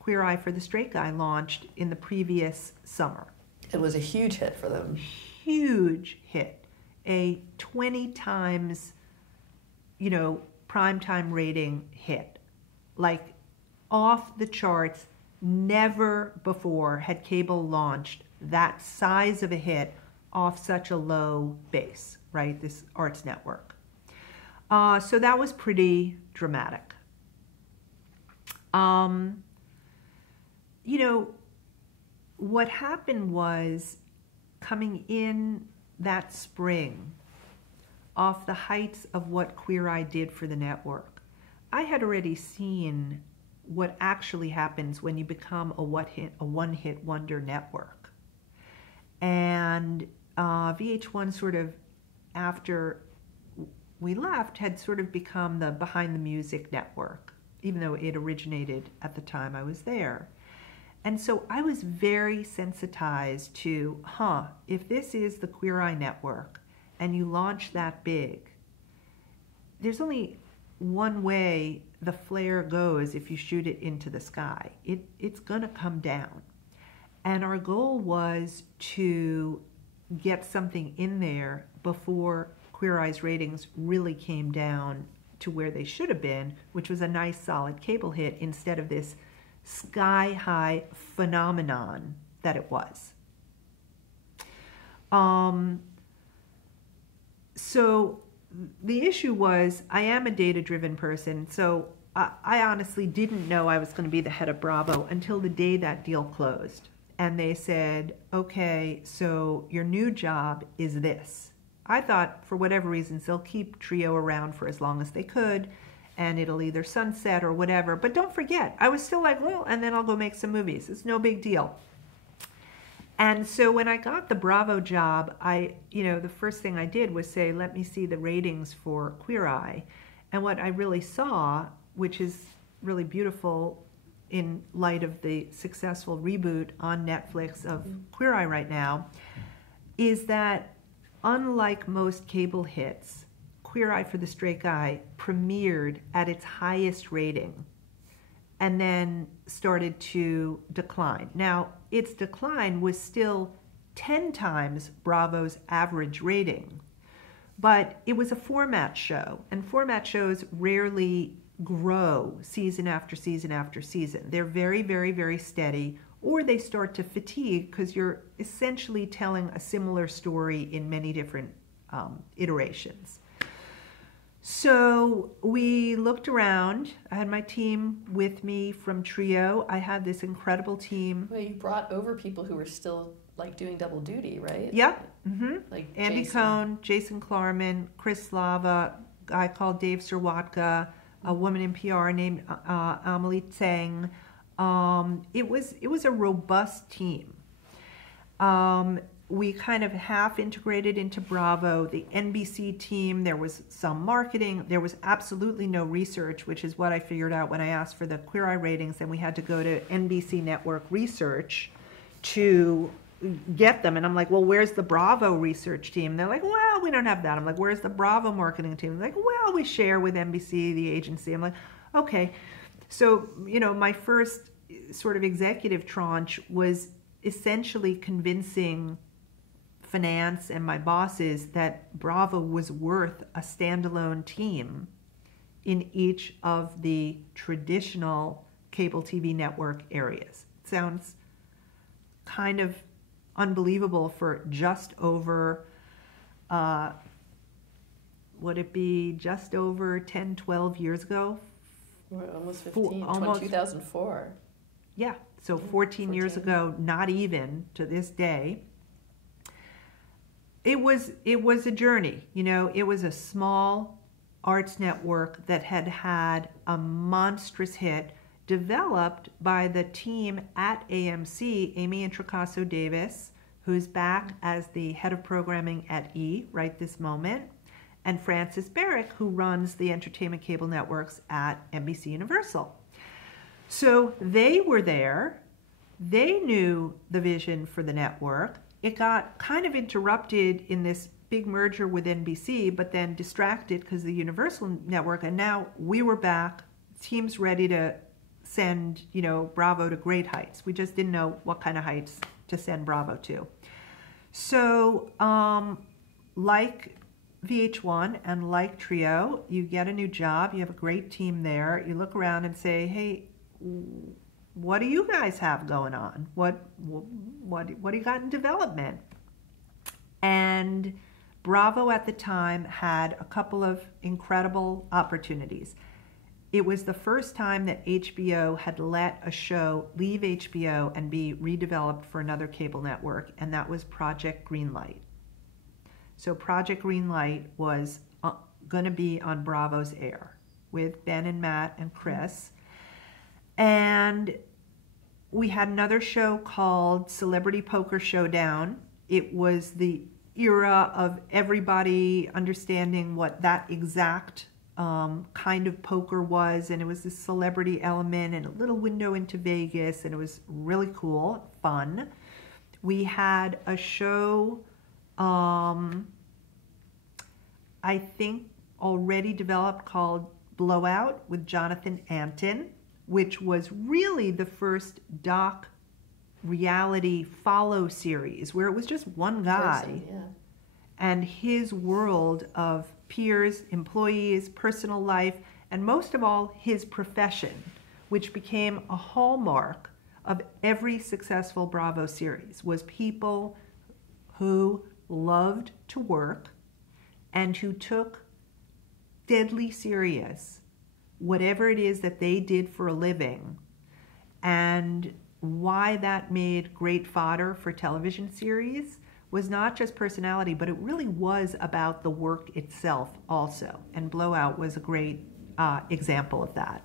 Queer Eye for the Straight Guy launched in the previous summer. It was a huge hit for them. Huge hit. A 20 times, primetime rating hit. Like, off the charts. Never before had cable launched that size of a hit off such a low base, right? This arts network. So that was pretty dramatic. What happened was, coming in that spring, off the heights of what Queer Eye did for the network, I had already seen what actually happens when you become a one-hit wonder network. And VH1 sort of, after we left, had sort of become the Behind the Music network, even though it originated at the time I was there. And so I was very sensitized to, if this is the Queer Eye network and you launch that big, there's only one way the flare goes if you shoot it into the sky. It's going to come down. And our goal was to get something in there before Queer Eye's ratings really came down to where they should have been, which was a nice solid cable hit instead of this sky-high phenomenon that it was. So the issue was, I am a data-driven person, so I honestly didn't know I was going to be the head of Bravo until the day that deal closed. And they said, okay, so your new job is this. I thought, for whatever reasons, they'll keep Trio around for as long as they could, and it'll either sunset or whatever. But don't forget, I was still like, well, and then I'll go make some movies. It's no big deal. And so when I got the Bravo job, the first thing I did was say, let me see the ratings for Queer Eye. And what I really saw, which is really beautiful in light of the successful reboot on Netflix of Queer Eye right now, is that unlike most cable hits, Queer Eye for the Straight Guy premiered at its highest rating and then started to decline. Now, its decline was still 10 times Bravo's average rating, but it was a format show, and format shows rarely grow season after season after season. They're very, very, very steady, or they start to fatigue because you're essentially telling a similar story in many different iterations. So we looked around. I had my team with me from Trio. I had this incredible team. Well, you brought over people who were still like doing double duty, right? Yep. Mm-hmm. Like Andy Cohn, Jason Klarman, Chris Slava, a guy called Dave Serwatka, a woman in PR named Amelie Tseng. It was a robust team. We kind of half integrated into Bravo. The NBC team, there was some marketing. There was absolutely no research, which is what I figured out when I asked for the Queer Eye ratings. Then we had to go to NBC Network research to get them. And I'm like, well, where's the Bravo research team? They're like, well, we don't have that. I'm like, where's the Bravo marketing team? They're like, well, we share with NBC, the agency. I'm like, okay. So, my first sort of executive tranche was essentially convincing finance and my bosses that Bravo was worth a standalone team in each of the traditional cable TV network areas. It sounds kind of unbelievable for just over, would it be just over 10, 12 years ago? We're almost 15, 2004. Yeah, so 14 years ago, not even to this day. It was a journey, it was a small arts network that had a monstrous hit developed by the team at AMC, Amy Introcaso Davis, who's back as the head of programming at E right this moment, and Francis Barrick, who runs the entertainment cable networks at NBC Universal. So they were there. They knew the vision for the network. It got kind of interrupted in this big merger with NBC, but then distracted because of the Universal network. And now we were back, team's ready to send, you know, Bravo to great heights. We just didn't know what kind of heights to send Bravo to. So, like VH1 and like Trio, you get a new job, you have a great team there, you look around and say, hey, what do you guys have going on? What do you got in development? And Bravo at the time had a couple of incredible opportunities. It was the first time that HBO had let a show leave HBO and be redeveloped for another cable network, and that was Project Greenlight. So Project Greenlight was going to be on Bravo's air with Ben and Matt and Chris. And we had another show called Celebrity Poker Showdown. It was the era of everybody understanding what that exact kind of poker was, and it was this celebrity element and a little window into Vegas, and it was really cool, fun. We had a show, I think already developed, called Blowout with Jonathan Antin, which was really the first doc reality follow series where it was just one guy and his world of peers, employees, personal life, and most of all, his profession, which became a hallmark of every successful Bravo series, was people who loved to work and who took deadly serious whatever it is that they did for a living. And why that made great fodder for television series was not just personality, but it really was about the work itself also. And Blowout was a great example of that.